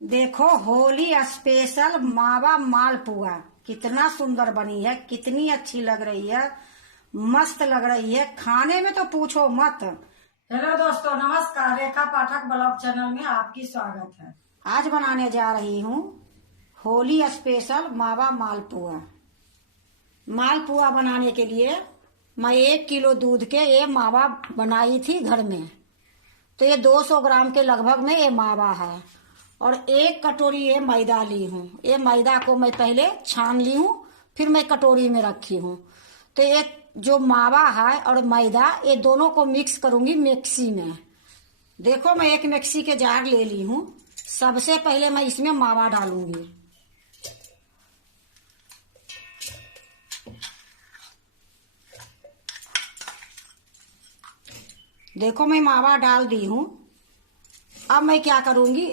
देखो होली स्पेशल मावा मालपुआ कितना सुंदर बनी है, कितनी अच्छी लग रही है, मस्त लग रही है। खाने में तो पूछो मत। हेलो दोस्तों, नमस्कार। रेखा पाठक ब्लॉग चैनल में आपकी स्वागत है। आज बनाने जा रही हूँ होली स्पेशल मावा मालपुआ। मालपुआ बनाने के लिए मैं 1 किलो दूध के ये मावा बनाई थी घर में। तो ये 200 ग्राम के लगभग में ये मावा है और 1 कटोरी ये मैदा ली हूँ। ये मैदा को मैं पहले छान ली हूँ, फिर मैं कटोरी में रखी हूँ। तो ये जो मावा है और मैदा ये दोनों को मिक्स करूंगी मिक्सी में। देखो मैं एक मिक्सी के जार ले ली हूँ। सबसे पहले मैं इसमें मावा डालूंगी। देखो मैं मावा डाल दी हूँ। अब मैं क्या करूंगी,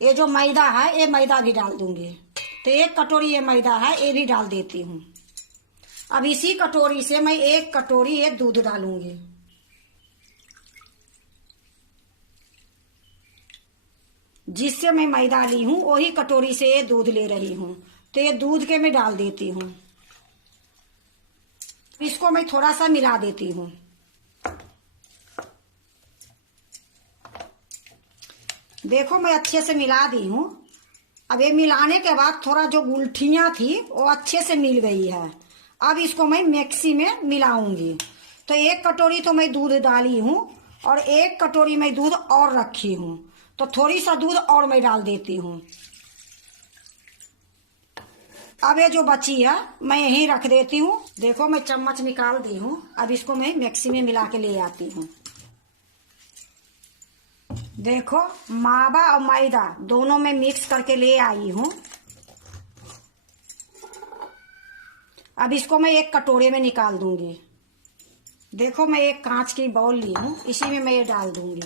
ये जो मैदा है ये मैदा भी डाल दूंगी। तो 1 कटोरी ये मैदा है ये भी डाल देती हूँ। अब इसी कटोरी से मैं 1 कटोरी ये दूध डालूंगी। जिससे मैं मैदा ली हूँ वही कटोरी से ये दूध ले रही हूँ। तो ये दूध के मैं डाल देती हूँ। इसको मैं थोड़ा सा मिला देती हूँ। देखो मैं अच्छे से मिला दी हूँ। अब ये मिलाने के बाद थोड़ा जो गुलठियाँ थी वो अच्छे से मिल गई है। अब इसको मैं मिक्सी में मिलाऊंगी। तो 1 कटोरी तो मैं दूध डाली हूँ और 1 कटोरी मैं दूध और रखी हूँ। तो थोड़ी सा दूध और मैं डाल देती हूँ। अब ये जो बची है मैं यहीं रख देती हूँ। देखो मैं चम्मच निकाल दी हूँ। अब इसको मैं मिक्सी में मिला के ले आती हूँ। देखो मावा और मैदा दोनों में मिक्स करके ले आई हूँ। अब इसको मैं एक कटोरे में निकाल दूंगी। देखो मैं एक कांच की बाउल ली हूँ, इसी में मैं ये डाल दूंगी।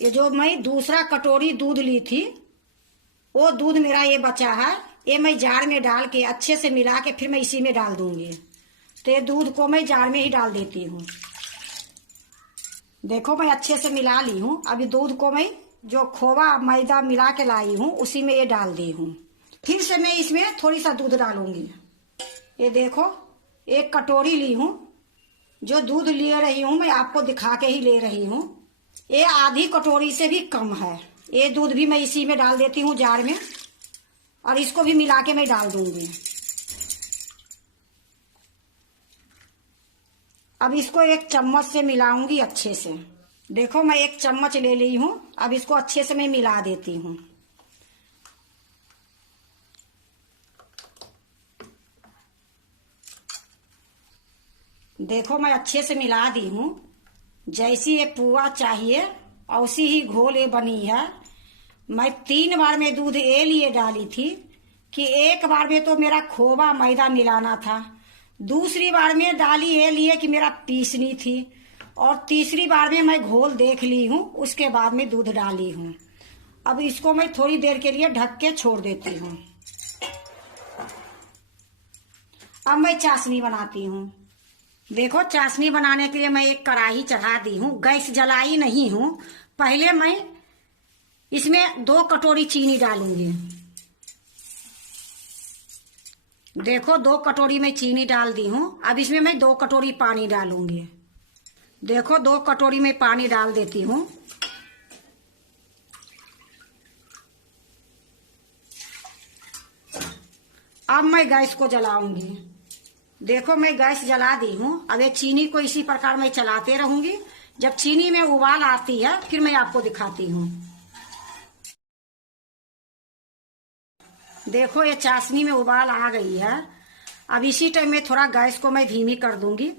ये जो मैं दूसरा कटोरी दूध ली थी वो दूध मेरा ये बचा है, ये मैं जार में डाल के अच्छे से मिला के फिर मैं इसी में डाल दूंगी। तो ये दूध को मैं जार में ही डाल देती हूँ। देखो मैं अच्छे से मिला ली हूँ। अभी दूध को मैं जो खोवा मैदा मिला के लाई हूँ उसी में ये डाल दी हूँ। फिर से मैं इसमें थोड़ी सा दूध डालूंगी। ये देखो 1 कटोरी ली हूँ। जो दूध ले रही हूँ मैं आपको दिखा के ही ले रही हूँ। ये आधी कटोरी से भी कम है। ये दूध भी मैं इसी में डाल देती हूँ जार में और इसको भी मिला के मैं डाल दूंगी। अब इसको 1 चम्मच से मिलाऊंगी अच्छे से। देखो मैं 1 चम्मच ले ली हूँ। अब इसको अच्छे से मैं मिला देती हूँ। देखो मैं अच्छे से मिला दी हूँ। जैसी ये पुआ चाहिए वैसी ही घोल ये बनी है। मैं 3 बार में दूध ये लिए डाली थी कि 1 बार में तो मेरा खोवा मैदा मिलाना था, दूसरी बार में डाली ये लिए कि मेरा पीसनी थी, और तीसरी बार में मैं घोल देख ली हूँ, उसके बाद में दूध डाली हूँ। अब इसको मैं थोड़ी देर के लिए ढक के छोड़ देती हूँ। अब मैं चाशनी बनाती हूँ। देखो चाशनी बनाने के लिए मैं एक कढ़ाई चढ़ा दी हूँ। गैस जलाई नहीं हूँ। पहले मैं इसमें 2 कटोरी चीनी डालूंगी। देखो 2 कटोरी में चीनी डाल दी हूँ। अब इसमें मैं 2 कटोरी पानी डालूंगी। देखो 2 कटोरी में पानी डाल देती हूँ। अब मैं गैस को जलाऊंगी। देखो मैं गैस जला दी हूँ। अब ये चीनी को इसी प्रकार मैं चलाते रहूंगी। जब चीनी में उबाल आती है फिर मैं आपको दिखाती हूँ। देखो ये चाशनी में उबाल आ गई है। अब इसी टाइम में थोड़ा गैस को मैं धीमी कर दूंगी।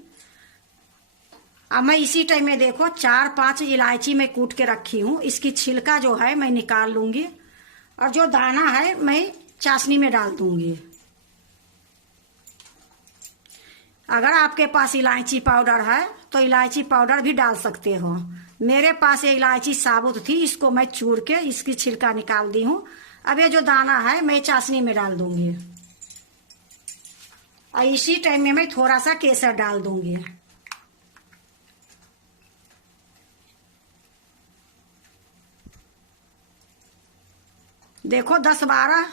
अब मैं इसी टाइम में देखो 4-5 इलायची मैं कूट के रखी हूँ। इसकी छिलका जो है मैं निकाल लूंगी और जो दाना है मैं चाशनी में डाल दूंगी। अगर आपके पास इलायची पाउडर है तो इलायची पाउडर भी डाल सकते हो। मेरे पास ये इलायची साबुत थी, इसको मैं चूर के इसकी छिलका निकाल दी हूँ। अब ये जो दाना है मैं चाशनी में डाल दूंगी। और इसी टाइम में मैं थोड़ा सा केसर डाल दूंगी। देखो 10-12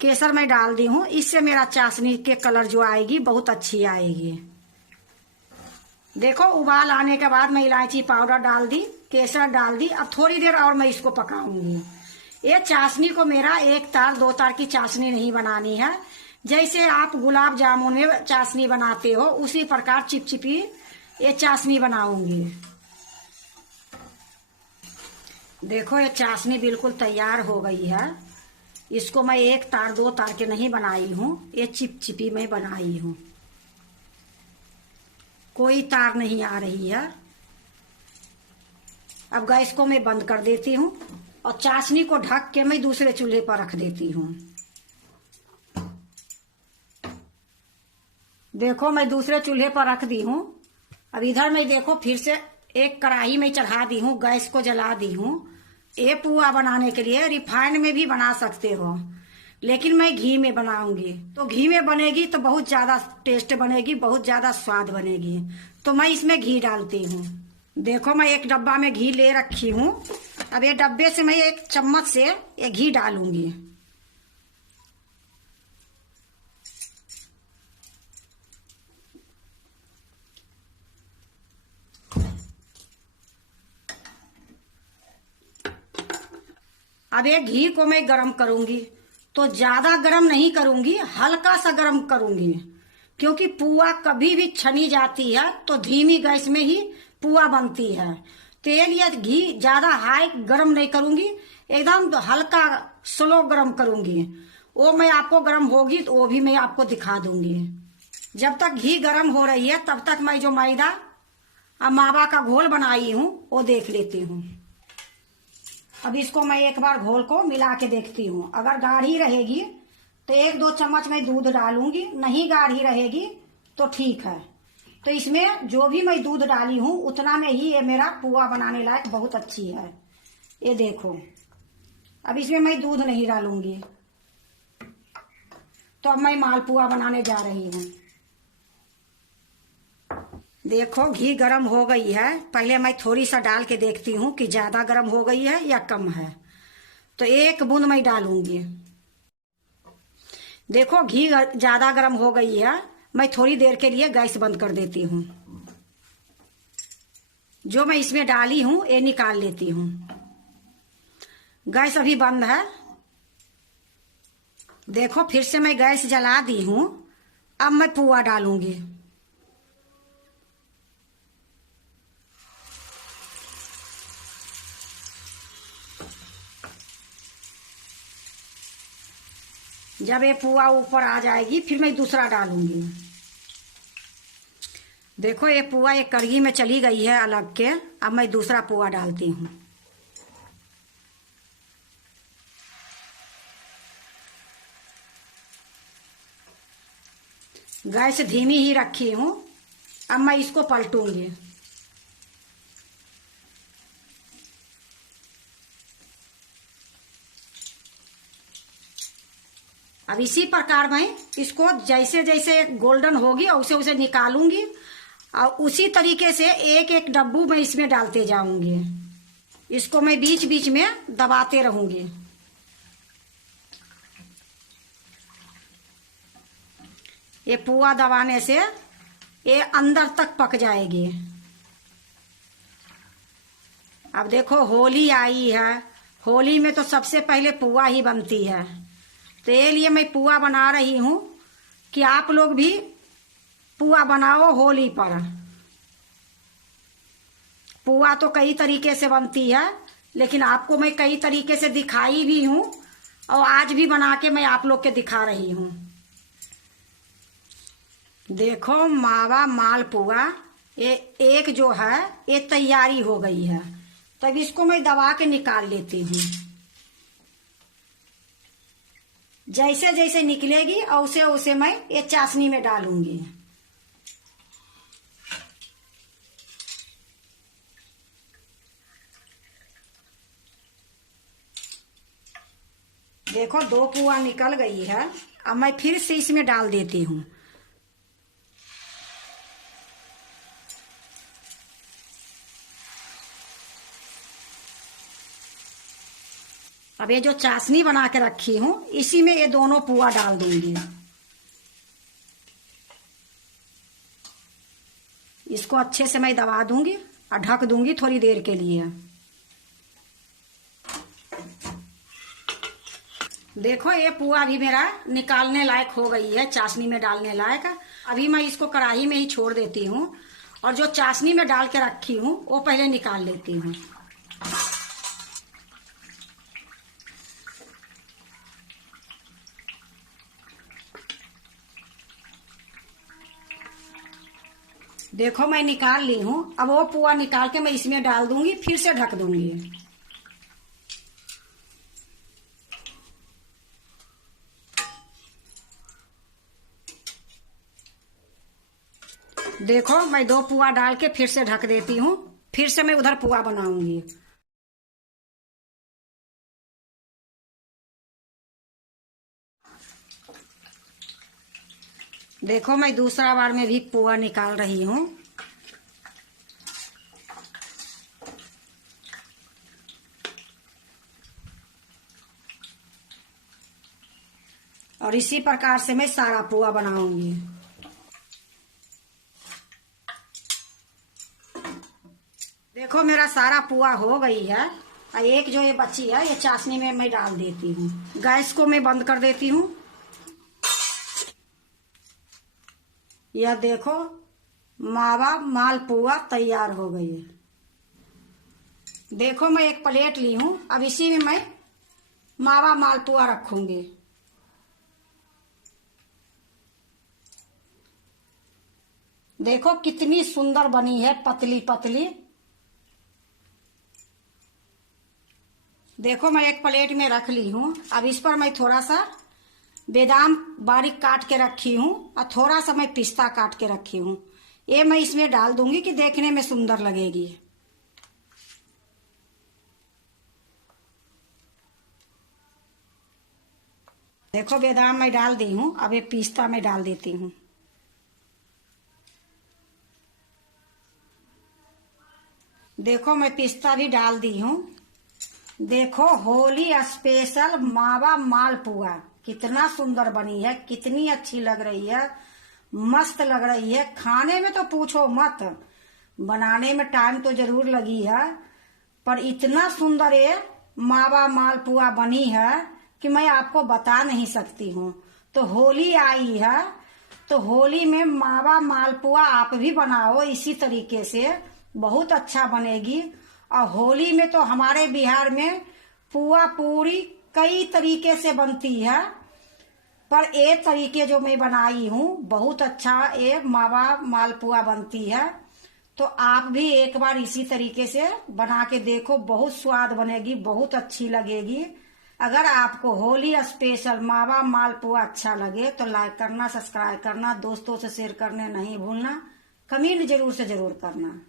केसर मैं डाल दी हूँ। इससे मेरा चाशनी के कलर जो आएगी बहुत अच्छी आएगी। देखो उबाल आने के बाद मैं इलायची पाउडर डाल दी, केसर डाल दी। अब थोड़ी देर और मैं इसको पकाऊंगी। ये चाशनी को मेरा 1 तार 2 तार की चाशनी नहीं बनानी है। जैसे आप गुलाब जामुन में चाशनी बनाते हो उसी प्रकार चिपचिपी ये चाशनी बनाऊंगी। देखो ये चाशनी बिल्कुल तैयार हो गई है। इसको मैं 1 तार 2 तार के नहीं बनाई हूँ, ये चिपचिपी में बनाई हूँ। कोई तार नहीं आ रही है। अब गैस को मैं बंद कर देती हूँ और चाशनी को ढक के मैं दूसरे चूल्हे पर रख देती हूँ। देखो मैं दूसरे चूल्हे पर रख दी हूँ। अब इधर मैं देखो फिर से एक कढ़ाई में चढ़ा दी हूँ, गैस को जला दी हूँ। ये पुआ बनाने के लिए रिफाइंड में भी बना सकते हो, लेकिन मैं घी में बनाऊंगी। तो घी में बनेगी तो बहुत ज्यादा टेस्ट बनेगी, बहुत ज्यादा स्वाद बनेगी। तो मैं इसमें घी डालती हूँ। देखो मैं एक डब्बा में घी ले रखी हूँ। अब ये डब्बे से मैं 1 चम्मच से ये घी डालूंगी। अब ये घी को मैं गरम करूंगी। तो ज्यादा गरम नहीं करूंगी, हल्का सा गरम करूंगी, क्योंकि पुआ कभी भी छनी जाती है तो धीमी गैस में ही पुआ बनती है। तेल या घी ज्यादा हाई गरम नहीं करूंगी, एकदम हल्का स्लो गरम करूंगी। वो मैं आपको गरम होगी तो वो भी मैं आपको दिखा दूंगी। जब तक घी गरम हो रही है तब तक मैं जो मैदा और मावा का घोल बनाई हूँ वो देख लेती हूँ। अब इसको मैं एक बार घोल को मिला के देखती हूँ। अगर गाढ़ी रहेगी तो 1-2 चम्मच मैं दूध डालूंगी, नहीं गाढ़ी रहेगी तो ठीक है। तो इसमें जो भी मैं दूध डाली हूँ उतना में ही ये मेरा पुआ बनाने लायक बहुत अच्छी है। ये देखो अब इसमें मैं दूध नहीं डालूंगी। तो अब मैं मालपुआ बनाने जा रही हूँ। देखो घी गरम हो गई है। पहले मैं थोड़ी सा डाल के देखती हूँ कि ज्यादा गरम हो गई है या कम है। तो 1 बूंद मैं डालूंगी। देखो घी ज्यादा गरम हो गई है। मैं थोड़ी देर के लिए गैस बंद कर देती हूँ। जो मैं इसमें डाली हूँ ये निकाल लेती हूँ। गैस अभी बंद है। देखो फिर से मैं गैस जला दी हूँ। अब मैं पुआ डालूंगी। जब ये पुआ ऊपर आ जाएगी फिर मैं दूसरा डालूंगी। देखो ये पुआ एक कढ़ी में चली गई है अलग के। अब मैं दूसरा पुआ डालती हूँ। गैस धीमी ही रखी हूँ। अब मैं इसको पलटूंगी। अब इसी प्रकार मैं इसको जैसे जैसे गोल्डन होगी और उसे उसे निकालूंगी और उसी तरीके से 1-1 डब्बू मैं इसमें डालते जाऊंगी। इसको मैं बीच बीच में दबाते रहूंगी। ये पुआ दबाने से ये अंदर तक पक जाएगी। अब देखो होली आई है। होली में तो सबसे पहले पुआ ही बनती है। तो ये लिए मैं पुआ बना रही हूँ कि आप लोग भी पुआ बनाओ होली पर। पुआ तो कई तरीके से बनती है, लेकिन आपको मैं कई तरीके से दिखाई भी हूँ और आज भी बना के मैं आप लोग के दिखा रही हूँ। देखो मावा मालपुआ ये एक जो है ये तैयारी हो गई है। तब इसको मैं दबा के निकाल लेती हूँ। जैसे जैसे निकलेगी और उसे उसे मैं ये चाशनी में डालूंगी। देखो 2 पुआ निकल गई है। अब मैं फिर से इसमें डाल देती हूँ। अब ये जो चाशनी बना के रखी हूं इसी में ये दोनों पुआ डाल दूंगी। इसको अच्छे से मैं दबा दूंगी और ढक दूंगी थोड़ी देर के लिए। देखो ये पुआ भी मेरा निकालने लायक हो गई है, चाशनी में डालने लायक। अभी मैं इसको कढ़ाई में ही छोड़ देती हूँ और जो चाशनी में डाल के रखी हूँ वो पहले निकाल लेती हूँ। देखो मैं निकाल ली हूँ। अब वो पुआ निकाल के मैं इसमें डाल दूंगी, फिर से ढक दूंगी। देखो मैं 2 पुआ डाल के फिर से ढक देती हूँ, फिर से मैं उधर पुआ बनाऊंगी। देखो मैं दूसरा बार में भी पुआ निकाल रही हूँ। और इसी प्रकार से मैं सारा पुआ बनाऊंगी। देखो मेरा सारा पुआ हो गई है। और एक जो ये बची है ये चाशनी में मैं डाल देती हूँ। गैस को मैं बंद कर देती हूँ। यह देखो मावा मालपुआ तैयार हो गई है। देखो मैं एक प्लेट ली हूँ। अब इसी में मैं मावा मालपुआ रखूंगी। देखो कितनी सुंदर बनी है, पतली पतली। देखो मैं एक प्लेट में रख ली हूँ। अब इस पर मैं थोड़ा सा बादाम बारीक काट के रखी हूँ और थोड़ा सा मैं पिस्ता काट के रखी हूँ। ये मैं इसमें डाल दूंगी कि देखने में सुंदर लगेगी। देखो बादाम मैं डाल दी हूँ। अब ये पिस्ता मैं डाल देती हूँ। देखो मैं पिस्ता भी डाल दी हूँ। देखो होली स्पेशल मावा मालपुआ कितना सुंदर बनी है, कितनी अच्छी लग रही है, मस्त लग रही है। खाने में तो पूछो मत, बनाने में टाइम तो जरूर लगी है, पर इतना सुंदर ये मावा मालपुआ बनी है कि मैं आपको बता नहीं सकती हूँ। तो होली आई है तो होली में मावा मालपुआ आप भी बनाओ इसी तरीके से, बहुत अच्छा बनेगी। और होली में तो हमारे बिहार में पुआ पूरी कई तरीके से बनती है, पर एक तरीके जो मैं बनाई हूँ बहुत अच्छा ये मावा मालपुआ बनती है। तो आप भी एक बार इसी तरीके से बना के देखो, बहुत स्वाद बनेगी, बहुत अच्छी लगेगी। अगर आपको होली स्पेशल मावा मालपुआ अच्छा लगे तो लाइक करना, सब्सक्राइब करना, दोस्तों से शेयर करने नहीं भूलना, कमेंट जरूर से जरूर करना।